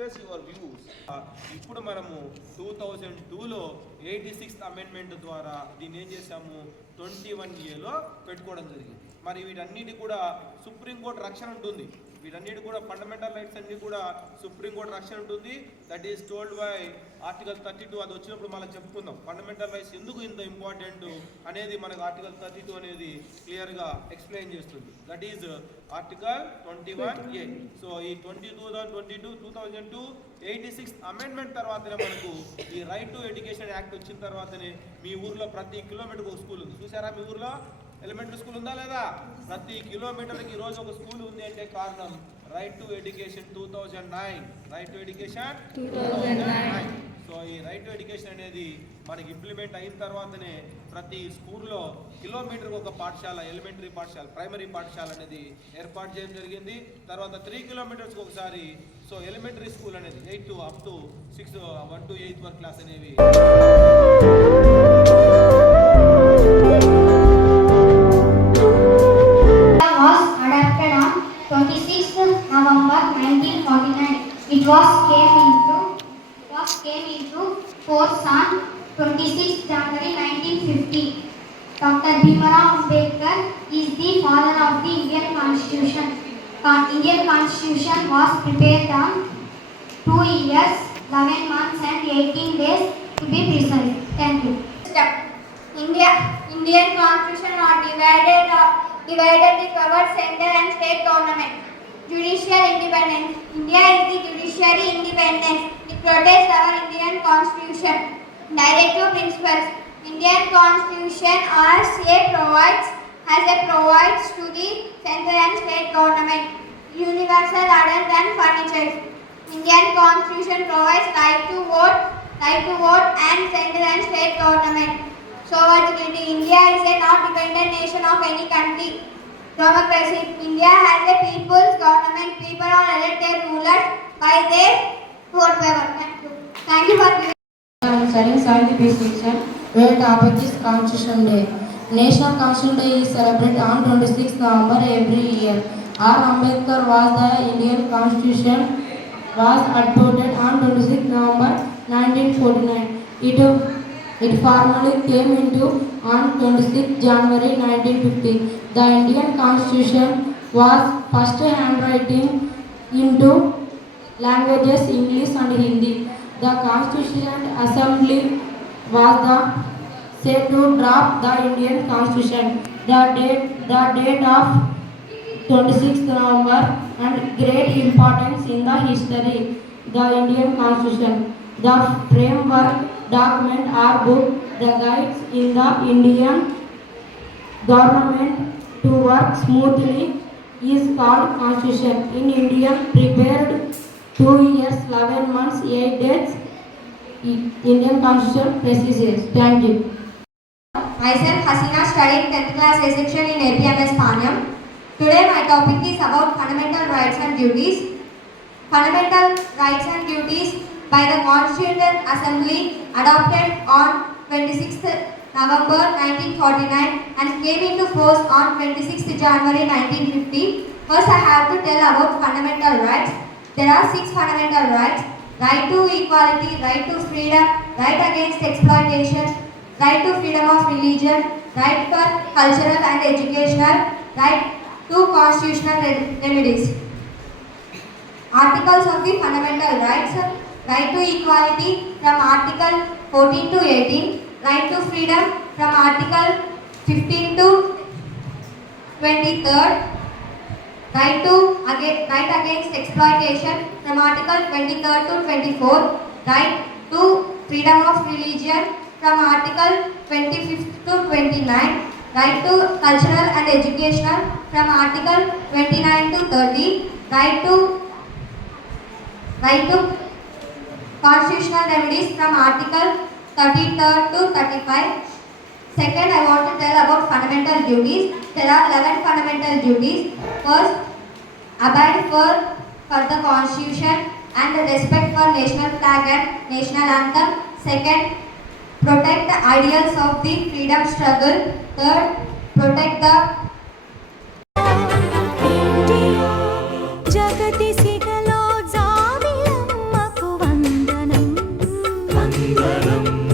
express your views. ఇప్పుడు మనము 2002లో 86th amendment ద్వారా దీన్ని ఏం చేశాము 21A పెట్టుకోవడం జరిగింది. మరి వీటన్నిటి కూడా సుప్రీంకోర్టు రక్షణ ఉంటుంది. వీటన్నిటి కూడా ఫండమెంటల్ రైట్స్ అన్ని కూడా సుప్రీంకోర్టు రక్షణ ఉంటుంది. That is told by article 32. అది వచ్చినప్పుడు మనం చెప్పుకుందాం ఫండమెంటల్ రైట్స్ ఎందుకు ఇంత ఇంపార్టెంట్ అనేది మనకు ఆర్టికల్ 32 అనేది క్లియర్గా ఎక్స్ప్లెయిన్ చేస్తుంది. That is article 21A. So ఈ 2002 86th అమెండ్మెంట్ తర్వాతనే మనకు ఈ రైట్ టు ఎడ్యుకేషన్ యాక్ట్ వచ్చిన తర్వాతనే మీ ఊర్లో ప్రతి కిలోమీటర్కి ఒక స్కూల్ ఉంది. చూసారా మీ ఊర్లో ఎలిమెంటరీ స్కూల్ ఉందా లేదా? ప్రతి కిలోమీటర్కి ఈరోజు ఒక స్కూల్ ఉంది అంటే కారణం right to education 2009. Right to education 2009. So ఈ రైట్ టు ఎడ్యుకేషన్ అనేది మనకి ఇంప్లిమెంట్ అయిన తర్వాతనే ప్రతి స్కూల్లో కిలోమీటర్కి ఒక పాఠశాల, ఎలిమెంటరీ పాఠశాల, ప్రైమరీ పాఠశాల అనేది ఏర్పాటు చేయడం జరిగింది. తర్వాత 3 కిలోమీటర్స్కి ఒకసారి సో ఎలిమెంటరీ స్కూల్ అనేది 8 to up to 6 1 to 8 వరకు క్లాస్ అనేవి November 1949. It came into force on 26 January 1950. Dr. Bhimrao Ambedkar is the father of the Indian Constitution. The Indian Constitution was prepared on 2 years, 11 months and 18 days to be precise. Thank you. Indian Constitution was divided the powers center and state government. Judicial independence. India is the judiciary independence. It protects our Indian Constitution. Directive principles. Indian Constitution provides to the central and state government universal adult and furniture. Indian Constitution provides right to vote and central and state government. Sovereignty. India is a not dependent nation of any country. Democracy. India has a people's government. People are elected rulers by their vote power. Thank you for giving. I am studying scientific section where topic is Constitution Day. National Constitution Day is celebrated on 26th November every year. R. Ambedkar was the Indian Constitution was adopted on 26th November 1949. It formally came into on 26th January 1950. The Indian Constitution was first handwriting into languages English and Hindi. The Constituent Assembly was the set to draft the Indian Constitution. The date of 26th November and great importance in the history. The Indian Constitution, the framework document or book, the guides in the Indian government to work smoothly is called Constitution. In India, prepared 2 years, 11 months, 8 days. Indian Constitution precises. Thank you. Myself Hasina, studying 10th class A section in APMS Panyam. Today my topic is about fundamental rights and duties. Fundamental rights and duties by the Constituent Assembly adopted on 26th November 1949 and came into force on 26th January 1950. First I have to tell about fundamental rights. There are 6 fundamental rights. Right to equality, right to freedom, right against exploitation, right to freedom of religion, right for cultural and educational, right to constitutional remedies. Articles of the fundamental rights. Right to equality from Article 14 to 18, right to freedom from Article 15 to 23rd, right against exploitation from Article 23rd to 24th, right to freedom of religion from Article 25th to 29th, right to cultural and educational from Article 29 to 30, right to constitutional remedies from Article 33rd to 35. Second, I want to tell about fundamental duties. There are 11 fundamental duties. First, abide for the Constitution and respect for national flag and national anthem. Second, protect the ideals of the freedom struggle. Third, protect the जगति सिगलो जाविलम्मा सुन्दरम्